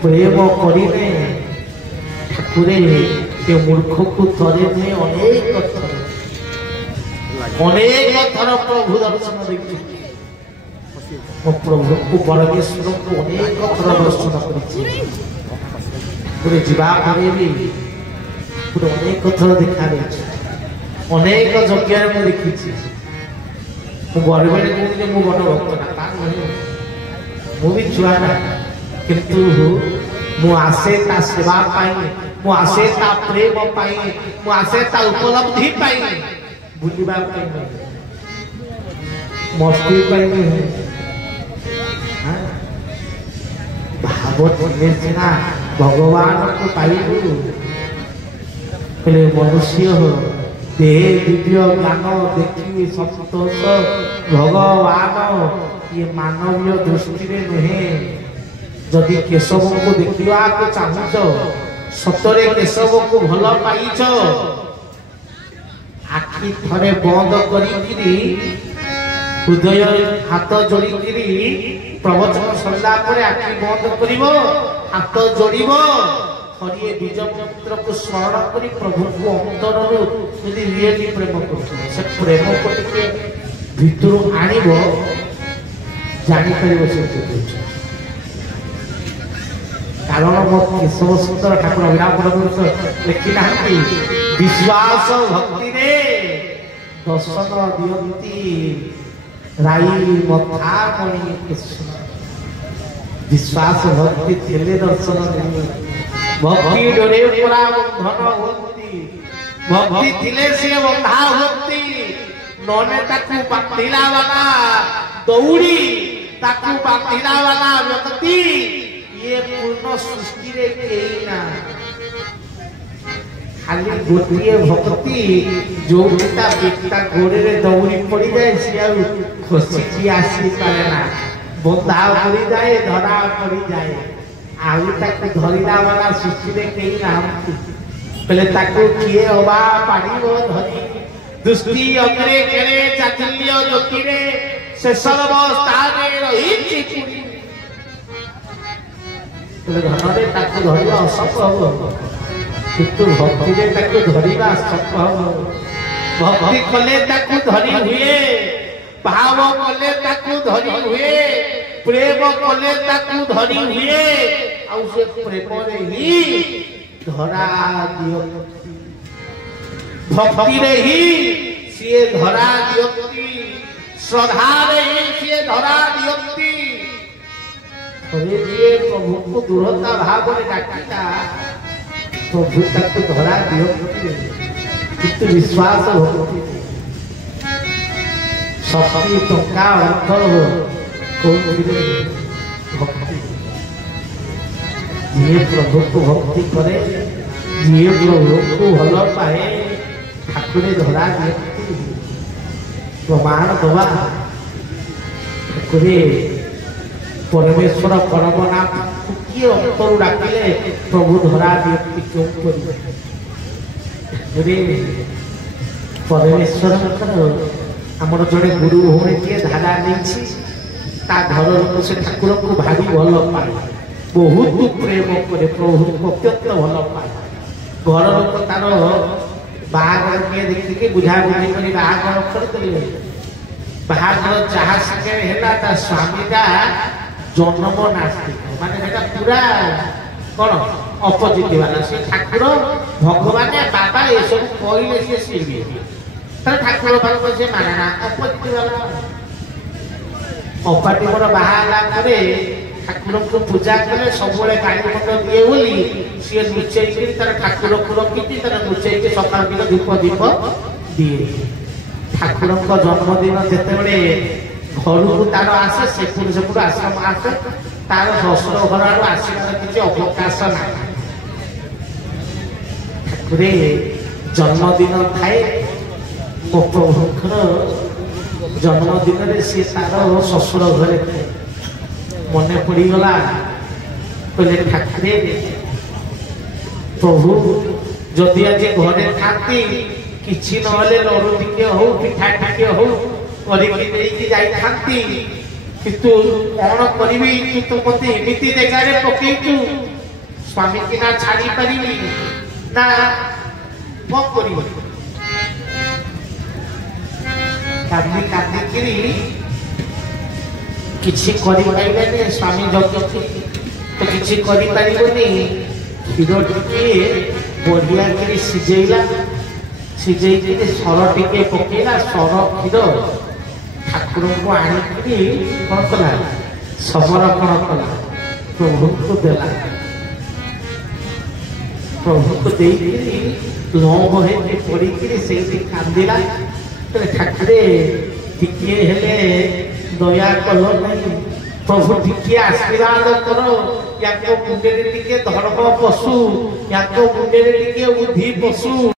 प्रेम करिने ठाकुरे ये मूर्ख को थरे नुहे अनेक थर प्रभु दर्शन देखी मो प्रभु को परमेश्वर को अनेक थर दर्शन कर अनेक थर देखा अनेक जगह मुझे देखी गरीब कहूँ मु बड़ भक्त ना मुझे छुआ ना किंतु मु आसे ता सेवा पाई मु आसे ता प्रेम पाई मु आसे ता उपलब्धि पाई बुझा मस्ती पाई भागवत सिना भगवान को पाई मनुष्य देह दिव्य ज्ञान देखी संतोष भगवान ये मानवीय दृष्टि नुहे जदि केशव को देखा चाहूच सतरे केशव को भल पाइच आखि थरे बंद करी हृदय हाथ जोड़ी प्रवचन सरला आखि बंद कर हाथ जोड़ थरिए बीज मंत्र को स्मरण कर प्रभु को अंतर रियली प्रेम कर प्रेम को टे भितर आण जापर कारण मो केशव सुंदर ठाकुर अभिराम लिखी ना विश्वास भक्ति रे दर्शन दियंती राई मथा मणि कृष्ण विश्वास भक्ति थे दर्शन भक्ति डोरे परा बंधन होती भक्ति थिले से बंधा होती नने ताकू बांधिला वाला दौड़ी ताकू बांधिला वाला व्यक्ति ये पूर्ण सृष्टि रे केही ना खाली गोटिए भक्ति जो पिता पिता गोड़े रे दौड़ी पड़ी जाए से खसी आसी पारे ना बंधा पड़ी जाए धरा पड़ी जाए आउ ताकू धरिला वाला सृष्टि रे केही ना पहले ताकू किए हवा पाड़ीबो धरी दुष्टि अग्रे केरे चाचल्य ज्योतिरे से सर्वस्थाने रही धନରେ ତାକୁ ଧରିବା ଅସମ୍ଭବ କିନ୍ତୁ ଭକ୍ତିରେ ତାକୁ ଧରିବା ସମ୍ଭବ ଭକ୍ତି କଲେ ତାକୁ ଧରି ହୁଏ ଭାବ କଲେ ତାକୁ ଧରି ହୁଏ ପ୍ରେମ କଲେ ତାକୁ ଧରି ହୁଏ ଆଉ ସେ ପ୍ରେମରେ ହିଁ ଧରା ଦିଅନ୍ତି ଭକ୍ତିରେ ହିଁ ସିଏ ଧରା ଦିଅନ୍ତି ଶ୍ରଦ୍ଧାରେ ହିଁ ସିଏ ଧରା ଦିଅନ୍ତି प्रभु को दृढ़ता भाव में डाकिता प्रभु तक धरा दिखते विश्वास होती शक्ति टंका अर्थ भक्ति जी प्रभु को भक्ति करे जी प्रभु को भल पाए ठाकुरे धरा दिखती प्रमाण दबा ठाकुरे परमेश्वर परम नाम किए अंतर डाकिले प्रभु धरा व्यक्ति क्यों करें परमेश्वर आमर जड़े गुरु भौणी किए धारा नहीं घर लोक से ठाकुर को भारी भल पाए बहुत प्रेम करे प्रभु अत्यंत भल पाए घर लोक तार बाहागर किए देखिए बुझा बुझी कर बाहागर करदे बाहागर जहाँ संगे है स्वामीटा जन्म नास्तिक माने पूरा कौन अपोजिट वाला से ठाकुर भगवान बाबा ये सब कहले सी ठाकुर बाबा से माना अपोजिट वाला अपाटी मोर बाहला ठाकुर को पूजा कले सब गाड़ी खंड दिए बोली सी लुचेक ठाकुर को रखी लुचेक सकाल दिन धूप दीप दिए ठाकुर जन्मदिन जिते घर को तार आसे सेपट आश्रम आसे तार शशुर घर आड़ आसबार किसी अवकाश ना ठाकुरे जन्मदिन थाए मो प्रभुर जन्मदिन सी तार शशुर घरे मन पड़गला कहले ठाकुरे प्रभु जदि आज घरे थाती किसी ना लड़ू टिके हो पिठा टिके हो किंतु कौन करी तू तो मत एमती जगार पकईचु स्वामी की ना छाड़ी पारि ना कौन कर कांदी कांदी किसी कर स्वामी जगती तो किसी कर क्षीर टे बढ़िया कर सीझेला सीझे सर टे पकेला सर क्षीर ठाकुर को आनिकी कौन कला समर्पण कला प्रभु को देला प्रभु को देकरी लौह हे पड़ी से कांदिला ठाकुरे टिके हेले दया कल नहीं प्रभु टिके आशीर्वाद करो या मुंडे टिके धर्म पशु या मुंडे टिके बुद्धि पशु।